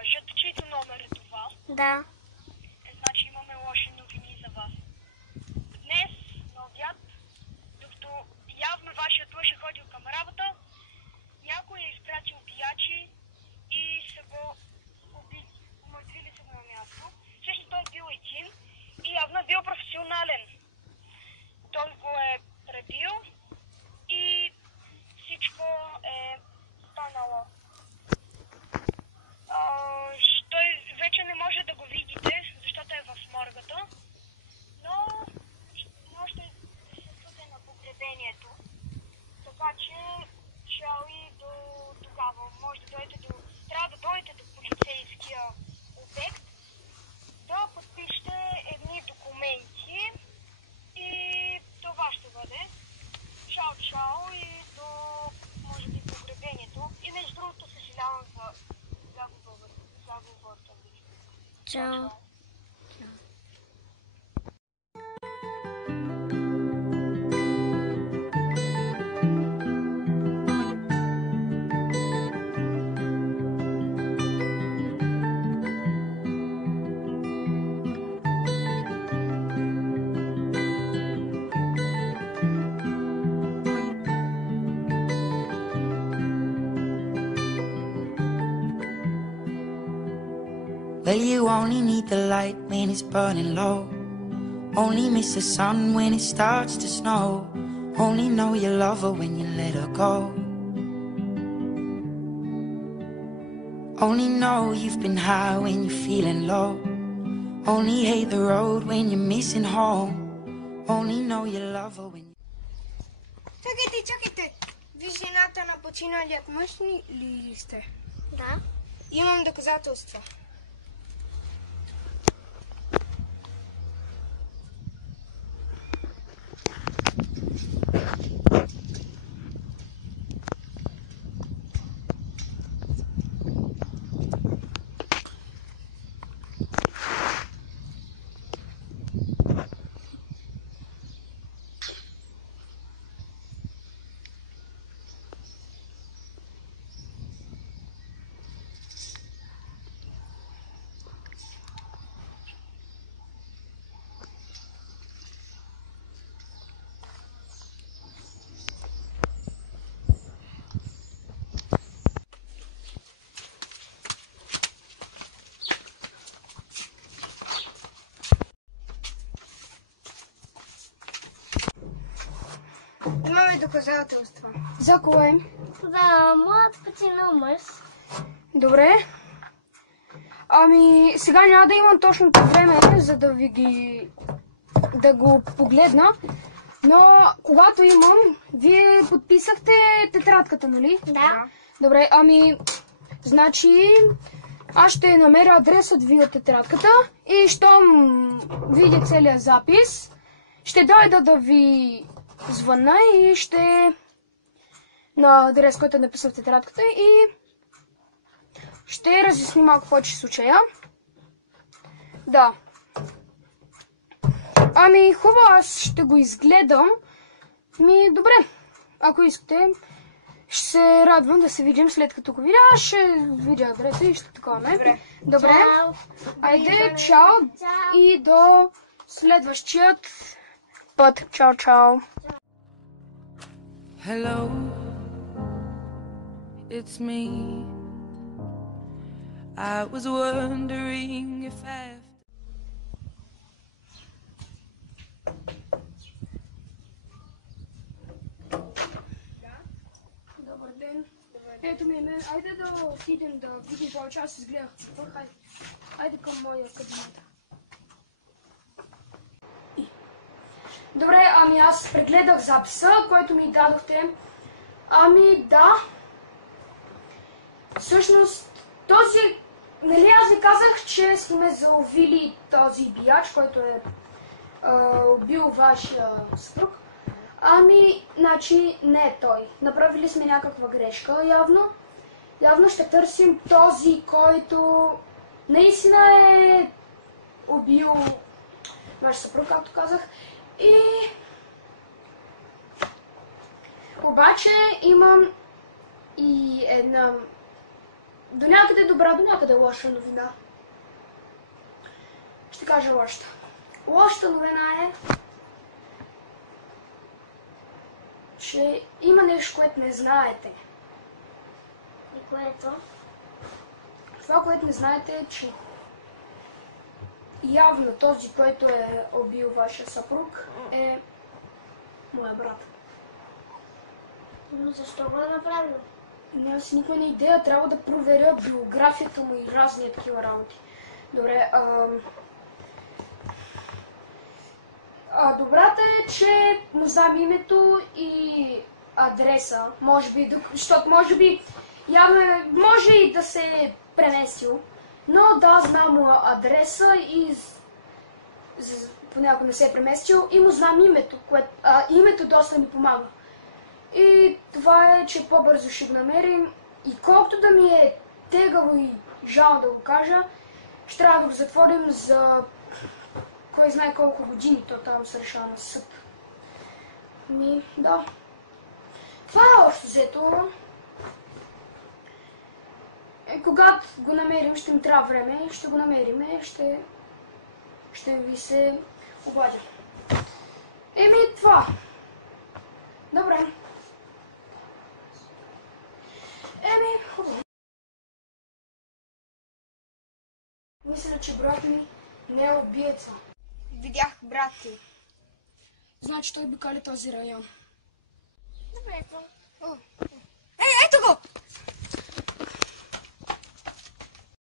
лъжат, чийто номер е това? Да. Значи имаме лоши новини за вас. Днес, на обяд, докато явно вашият лъж е ходил към работа, някой е изпратил биячи и са го убили. Умъртвили са го на място. Всъщност той е бил един и явно е бил професионален. Той го е пребил и всичко е станало. Той вече не може да го видите, защото е в моргата, но ще се съде на погребението. Така че, чао и до тогава. Може да дойдете трябва да дойдете до полицейския обект, да подпишете едни документи и това ще бъде. Чао, чао и до, може би, погребението. И между другото, съжалявам за заговората ви. Чао. Well, you only need the light when it's burning low. Only miss the sun when it starts to snow. Only know you love her when you let her go. Only know you've been high when you're feeling low. Only hate the road when you're missing home. Only know you love her when you... Чакайте! Ви жената на починалият мъж ли сте? Да. Имам доказателства. Имаме доказателства. За кое? За моят починал мъж. Добре. Ами, сега няма да имам точното време, за да да го погледна. Но, когато имам, вие подписахте тетрадката, нали? Да. Добре, ами, значи, аз ще намеря адресът ви от тетрадката и щом видя целият запис, ще дойда да ви звънна и ще на адрес, който е написал в тетрадката и ще разясни малко повече случая. Да. Ами хубаво, аз ще го изгледам. Добре, ако искате, ще се радвам да се видим след като го видя. Аз ще видя адреса и ще таковаме. Добре. Чао. Айде, чао и до следващият път. Чао, чао. Hello, it's me. I was wondering if after... Добър ден. Ето ми, айде да отидем да видим повече. Аз изгледах. Айде към моя кабинет. Добре, ами аз прегледах записа, който ми дадохте. Ами да. Всъщност, нали аз ви казах, че сме заловили този бияч, който е убил вашия съпруг. Ами, значи не е той. Направили сме някаква грешка, явно. Явно ще търсим този, който наистина е убил вашия съпруг, както казах. И обаче имам и една до някъде добра, до някъде лоша новина. Ще кажа лошата. Лошата новина е, че има нещо, което не знаете. И което? Това, което не знаете е, че явно този, който е убил вашия съпруг, е моя брат. Но защо го е направил? Няма си никаква идея, трябва да проверя биографията му и разни такива работи. Добре, добрата е, че му знам името и адреса, може би, защото може би явно може и да се е преместил, но да, знам му адреса и понякога не се е преместил и му знам името, името доста ми помага. И това е, че по-бързо ще го намерим и колкото да ми е тегаво и жал да го кажа, ще трябва да го затворим за кой знае колко години, то там се решава на съд. Да. Това е общо взето. Когато го намерим, ще ми трябва време, ще го намерим, ще ви се обадя. Това. Добре. Хубаво. Мисля, че брат ми не е убиеца. Видях брат ти. Значи той обикаля този район. Добре, О,